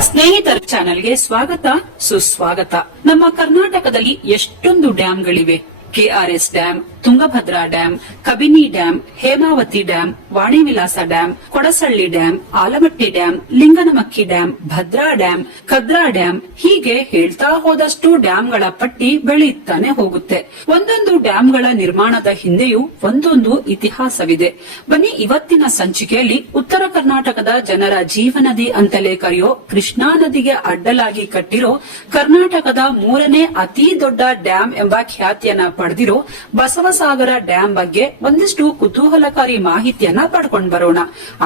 ಸ್ನೇಹಿತರ ಚಾನೆಲ್ಗೆ ಸ್ವಾಗತ ಸುಸ್ವಾಗತ. ನಮ್ಮ ಕರ್ನಾಟಕದಲ್ಲಿ ಎಷ್ಟೊಂದು ಡ್ಯಾಂಗಳಿವೆ KRS dam, Tungabhadra dam, Kabini dam, Hemavathi dam Vani Vilasa dam, Kodasalli dam, Almatti dam, Linganamakki dam, Bhadra dam, Kadra dam ಹೀಗೆ ಹೇಳ್ತಾ ಹೋದಷ್ಟು ಡ್ಯಾಂಗಳ ಪಟ್ಟಿ ಬೆಳೆಯುತ್ತಾನೆ ಹೋಗುತ್ತೆ. ಒಂದೊಂದು ಡ್ಯಾಂಗಳ ನಿರ್ಮಾಣದ ಹಿಂದೆಯೂ ಒಂದೊಂದು ಇತಿಹಾಸವಿದೆ. ಬನ್ನಿ ಇವತ್ತಿನ ಸಂಚಿಕೆಯಲ್ಲಿ ಉತ್ತರ ಕರ್ನಾಟಕದ ಜನರ ಜೀವನದಿ ಅಂತಲೇ ಕರೆಯೋ ಕೃಷ್ಣಾ ನದಿಗೆ ಅಡ್ಡಲಾಗಿ ಕಟ್ಟಿರೋ ಕರ್ನಾಟಕದ ಮೂರನೇ ಅತಿ ದೊಡ್ಡ ಡ್ಯಾಂ ಎಂಬ ಖ್ಯಾತಿಯನ್ನ ಪಡೆದಿರೋ ಬಸವಸಾಗರ ಡ್ಯಾಂ ಬಗ್ಗೆ ಒಂದಿಷ್ಟು ಕುತೂಹಲಕಾರಿ ಮಾಹಿತಿಯನ್ನ ಪಡ್ಕೊಂಡ್ ಬರೋಣ.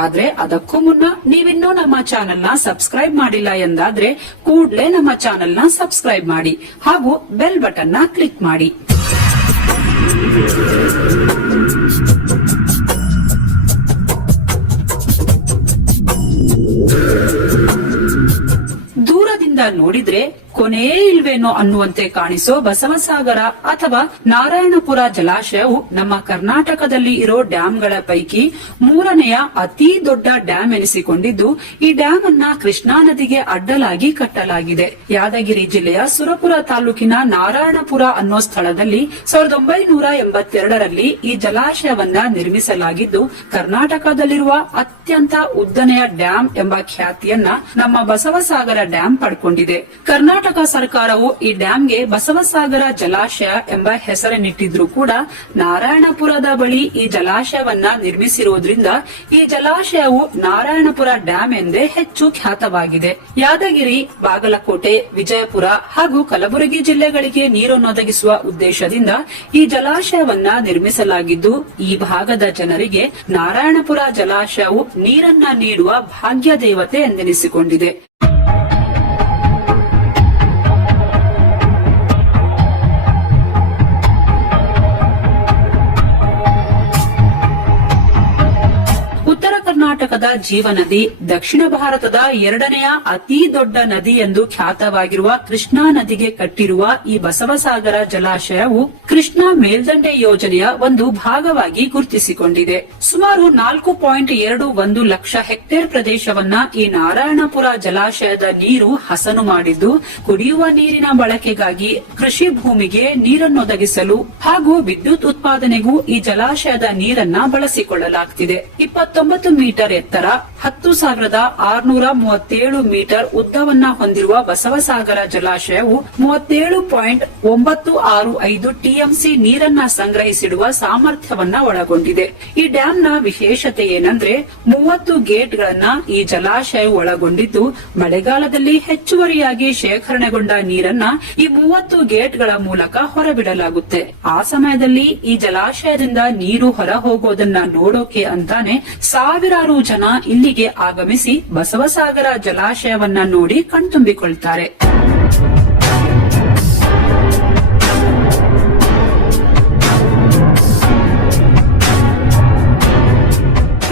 ಆದ್ರೆ ಅದಕ್ಕೂ ಮುನ್ನ ನೀವಿನ್ನೂ ನಮ್ಮ ಚಾನೆಲ್ನ ಸಬ್ಸ್ಕ್ರೈಬ್ ಮಾಡಿಲ್ಲ ಎಂದಾದ್ರೆ ಕೂಡ್ಲೇ ನಮ್ಮ ಚಾನೆಲ್ನ ಸಬ್ಸ್ಕ್ರೈಬ್ ಮಾಡಿ ಹಾಗೂ ಬೆಲ್ ಬಟನ್ ಕ್ಲಿಕ್ ಮಾಡಿ. ನೋಡಿದ್ರೆ ಕೊನೆಯೇ ಇಲ್ವೇನೋ ಅನ್ನುವಂತೆ ಕಾಣಿಸೋ ಬಸವಸಾಗರ ಅಥವಾ ನಾರಾಯಣಪುರ ಜಲಾಶಯವು ನಮ್ಮ ಕರ್ನಾಟಕದಲ್ಲಿ ಇರೋ ಡ್ಯಾಂಗಳ ಪೈಕಿ ಮೂರನೆಯ ಅತಿ ದೊಡ್ಡ ಡ್ಯಾಂ ಎನಿಸಿಕೊಂಡಿದ್ದು, ಈ ಡ್ಯಾಂ ಅನ್ನ ಕೃಷ್ಣಾ ನದಿಗೆ ಅಡ್ಡಲಾಗಿ ಕಟ್ಟಲಾಗಿದೆ. ಯಾದಗಿರಿ ಜಿಲ್ಲೆಯ ಸುರಪುರ ತಾಲೂಕಿನ ನಾರಾಯಣಪುರ ಅನ್ನೋ ಸ್ಥಳದಲ್ಲಿ ಸಾವಿರದ ಒಂಬೈನೂರ ಎಂಬತ್ತೆರಡರಲ್ಲಿ ಈ ಜಲಾಶಯವನ್ನ ನಿರ್ಮಿಸಲಾಗಿದ್ದು, ಕರ್ನಾಟಕದಲ್ಲಿರುವ ಅತ್ಯಂತ ಉದ್ದನೆಯ ಡ್ಯಾಂ ಎಂಬ ಖ್ಯಾತಿಯನ್ನ ನಮ್ಮ ಬಸವಸಾಗರ ಡ್ಯಾಂ ಪಡ್ಕೊಂಡಿದೆ. ಕರ್ನಾಟಕ ಸರ್ಕಾರವು ಈ ಡ್ಯಾಂಗೆ ಬಸವಸಾಗರ ಜಲಾಶಯ ಎಂಬ ಹೆಸರನ್ನಿಟ್ಟಿದ್ರೂ ಕೂಡ ನಾರಾಯಣಪುರದ ಬಳಿ ಈ ಜಲಾಶಯವನ್ನ ನಿರ್ಮಿಸಿರುವುದರಿಂದ ಈ ಜಲಾಶಯವು ನಾರಾಯಣಪುರ ಡ್ಯಾಂ ಎಂದೇ ಹೆಚ್ಚು ಖ್ಯಾತವಾಗಿದೆ. ಯಾದಗಿರಿ, ಬಾಗಲಕೋಟೆ, ವಿಜಯಪುರ ಹಾಗೂ ಕಲಬುರಗಿ ಜಿಲ್ಲೆಗಳಿಗೆ ನೀರನ್ನು ಒದಗಿಸುವ ಉದ್ದೇಶದಿಂದ ಈ ಜಲಾಶಯವನ್ನ ನಿರ್ಮಿಸಲಾಗಿದ್ದು, ಈ ಭಾಗದ ಜನರಿಗೆ ನಾರಾಯಣಪುರ ಜಲಾಶಯವು ನೀರನ್ನ ನೀಡುವ ಭಾಗ್ಯ ದೇವತೆ ಎಂದೆನಿಸಿಕೊಂಡಿದೆ. ಕರ್ನಾಟಕದ ಜೀವನದಿ ದಕ್ಷಿಣ ಭಾರತದ ಎರಡನೆಯ ಅತಿ ದೊಡ್ಡ ನದಿ ಎಂದು ಖ್ಯಾತವಾಗಿರುವ ಕೃಷ್ಣಾ ನದಿಗೆ ಕಟ್ಟಿರುವ ಈ ಬಸವಸಾಗರ ಜಲಾಶಯವು ಕೃಷ್ಣಾ ಮೇಲ್ದಂಡೆ ಯೋಜನೆಯ ಒಂದು ಭಾಗವಾಗಿ ಗುರುತಿಸಿಕೊಂಡಿದೆ. ಸುಮಾರು ನಾಲ್ಕು ಪಾಯಿಂಟ್ ಎರಡು ಒಂದು ಲಕ್ಷ ಹೆಕ್ಟೇರ್ ಪ್ರದೇಶವನ್ನ ಈ ನಾರಾಯಣಪುರ ಜಲಾಶಯದ ನೀರು ಹಸನು ಮಾಡಿದ್ದು, ಕುಡಿಯುವ ನೀರಿನ ಬಳಕೆಗಾಗಿ ಕೃಷಿ ಭೂಮಿಗೆ ನೀರನ್ನೊದಗಿಸಲು ಹಾಗೂ ವಿದ್ಯುತ್ ಉತ್ಪಾದನೆಗೂ ಈ ಜಲಾಶಯದ ನೀರನ್ನ ಬಳಸಿಕೊಳ್ಳಲಾಗುತ್ತಿದೆ ಇಪ್ಪತ್ತೊಂಬತ್ತು ಮೀಟರ್ ಹತ್ತು ಸಾವಿರದ ಆರುನೂರ ಮೂವತ್ತೇಳು ಮೀಟರ್ ಉದ್ದವನ್ನ ಹೊಂದಿರುವ ಬಸವಸಾಗರ ಜಲಾಶಯವು ಮೂವತ್ತೇಳು ಪಾಯಿಂಟ್ ಒಂಬತ್ತು ಆರು ಐದು ಟಿಎಂಸಿ ನೀರನ್ನ ಸಂಗ್ರಹಿಸಿಡುವ ಸಾಮರ್ಥ್ಯವನ್ನ ಒಳಗೊಂಡಿದೆ. ಈ ಡ್ಯಾಂನ ವಿಶೇಷತೆ ಏನಂದ್ರೆ ಮೂವತ್ತು ಗೇಟ್ಗಳನ್ನ ಈ ಜಲಾಶಯ ಒಳಗೊಂಡಿದ್ದು ಮಳೆಗಾಲದಲ್ಲಿ ಹೆಚ್ಚುವರಿಯಾಗಿ ಶೇಖರಣೆಗೊಂಡ ನೀರನ್ನ ಈ ಮೂವತ್ತು ಗೇಟ್ಗಳ ಮೂಲಕ ಹೊರಬಿಡಲಾಗುತ್ತೆ. ಆ ಸಮಯದಲ್ಲಿ ಈ ಜಲಾಶಯದಿಂದ ನೀರು ಹೊರ ಹೋಗೋದನ್ನ ನೋಡೋಕೆ ಅಂತಾನೆ ಸಾವಿರಾರು ಜನ ಇಲ್ಲಿಗೆ ಆಗಮಿಸಿ ಬಸವಸಾಗರ ಜಲಾಶಯವನ್ನ ನೋಡಿ ಕಣ್ತುಂಬಿಕೊಳ್ತಾರೆ.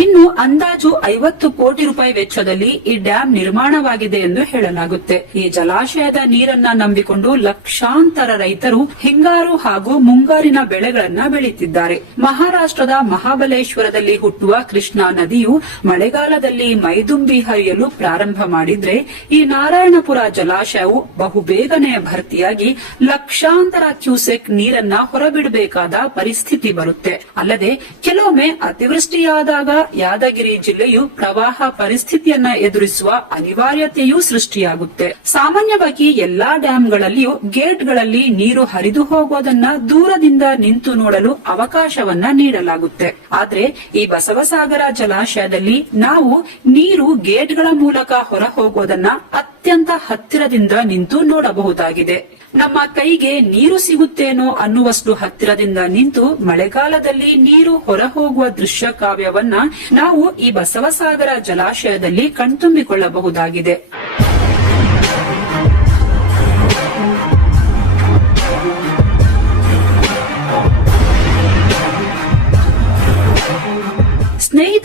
ಇನ್ನು ಅಂದಾಜು ಐವತ್ತು ಕೋಟಿ ರೂಪಾಯಿ ವೆಚ್ಚದಲ್ಲಿ ಈ ಡ್ಯಾಂ ನಿರ್ಮಾಣವಾಗಿದೆ ಎಂದು ಹೇಳಲಾಗುತ್ತೆ. ಈ ಜಲಾಶಯದ ನೀರನ್ನ ನಂಬಿಕೊಂಡು ಲಕ್ಷಾಂತರ ರೈತರು ಹಿಂಗಾರು ಹಾಗೂ ಮುಂಗಾರಿನ ಬೆಳೆಗಳನ್ನ ಬೆಳೆಯುತ್ತಿದ್ದಾರೆ. ಮಹಾರಾಷ್ಟ್ರದ ಮಹಾಬಲೇಶ್ವರದಲ್ಲಿ ಹುಟ್ಟುವ ಕೃಷ್ಣಾ ನದಿಯು ಮಳೆಗಾಲದಲ್ಲಿ ಮೈದುಂಬಿ ಹರಿಯಲು ಪ್ರಾರಂಭ ಮಾಡಿದ್ರೆ ಈ ನಾರಾಯಣಪುರ ಜಲಾಶಯವು ಬಹುಬೇಗನೆ ಭರ್ತಿಯಾಗಿ ಲಕ್ಷಾಂತರ ಕ್ಯೂಸೆಕ್ ನೀರನ್ನ ಹೊರಬಿಡಬೇಕಾದ ಪರಿಸ್ಥಿತಿ ಬರುತ್ತೆ. ಅಲ್ಲದೆ ಕೆಲವೊಮ್ಮೆ ಅತಿವೃಷ್ಟಿಯಾದಾಗ ಯಾದಗಿರಿ ಜಿಲ್ಲೆಯು ಪ್ರವಾಹ ಪರಿಸ್ಥಿತಿಯನ್ನ ಎದುರಿಸುವ ಅನಿವಾರ್ಯತೆಯೂ ಸೃಷ್ಟಿಯಾಗುತ್ತೆ. ಸಾಮಾನ್ಯವಾಗಿ ಎಲ್ಲಾ ಡ್ಯಾಂಗಳಲ್ಲಿಯೂ ಗೇಟ್ಗಳಲ್ಲಿ ನೀರು ಹರಿದು ಹೋಗೋದನ್ನ ದೂರದಿಂದ ನಿಂತು ನೋಡಲು ಅವಕಾಶವನ್ನ ನೀಡಲಾಗುತ್ತೆ. ಆದ್ರೆ ಈ ಬಸವಸಾಗರ ಜಲಾಶಯದಲ್ಲಿ ನಾವು ನೀರು ಗೇಟ್ಗಳ ಮೂಲಕ ಹೊರ ಹೋಗೋದನ್ನ ಅತ್ಯಂತ ಹತ್ತಿರದಿಂದ ನಿಂತು ನೋಡಬಹುದಾಗಿದೆ. ನಮ್ಮ ಕೈಗೆ ನೀರು ಸಿಗುತ್ತೇನೋ ಅನ್ನುವಷ್ಟು ಹತ್ತಿರದಿಂದ ನಿಂತು ಮಳೆಗಾಲದಲ್ಲಿ ನೀರು ಹೊರ ಹೋಗುವ ದೃಶ್ಯ ಕಾವ್ಯವನ್ನ ನಾವು ಈ ಬಸವಸಾಗರ ಜಲಾಶಯದಲ್ಲಿ ಕಣ್ತುಂಬಿಕೊಳ್ಳಬಹುದಾಗಿದೆ.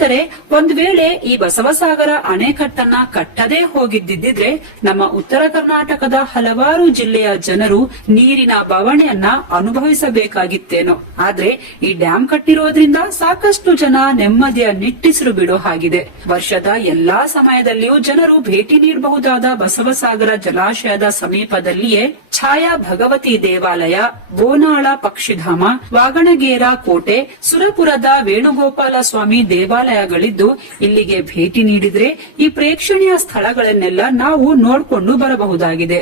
ಸ್ನೇಹಿತರೆ, ಒಂದ್ ವೇಳೆ ಈ ಬಸವಸಾಗರ ಅಣೆಕಟ್ಟನ್ನ ಕಟ್ಟದೇ ಹೋಗಿದ್ದಿದ್ರೆ ನಮ್ಮ ಉತ್ತರ ಕರ್ನಾಟಕದ ಹಲವಾರು ಜಿಲ್ಲೆಯ ಜನರು ನೀರಿನ ಬವಣೆಯನ್ನ ಅನುಭವಿಸಬೇಕಾಗಿತ್ತೇನೋ. ಆದ್ರೆ ಈ ಡ್ಯಾಂ ಕಟ್ಟಿರೋದ್ರಿಂದ ಸಾಕಷ್ಟು ಜನ ನೆಮ್ಮದಿಯ ನಿಟ್ಟಿಸಿರು ಬಿಡೋ ಹಾಗಿದೆ. ವರ್ಷದ ಎಲ್ಲಾ ಸಮಯದಲ್ಲಿಯೂ ಜನರು ಭೇಟಿ ನೀಡಬಹುದಾದ ಬಸವಸಾಗರ ಜಲಾಶಯದ ಸಮೀಪದಲ್ಲಿಯೇ ಛಾಯಾ ಭಗವತಿ ದೇವಾಲಯ, ಬೋನಾಳ ಪಕ್ಷಿಧಾಮ, ವಾಗಣಗೇರ ಕೋಟೆ, ಸುರಪುರದ ವೇಣುಗೋಪಾಲ ಸ್ವಾಮಿ ದೇವಾಲಯಗಳಿದ್ದು ಇಲ್ಲಿಗೆ ಭೇಟಿ ನೀಡಿದ್ರೆ ಈ ಪ್ರೇಕ್ಷಣೀಯ ಸ್ಥಳಗಳನ್ನೆಲ್ಲ ನಾವು ನೋಡ್ಕೊಂಡು ಬರಬಹುದಾಗಿದೆ.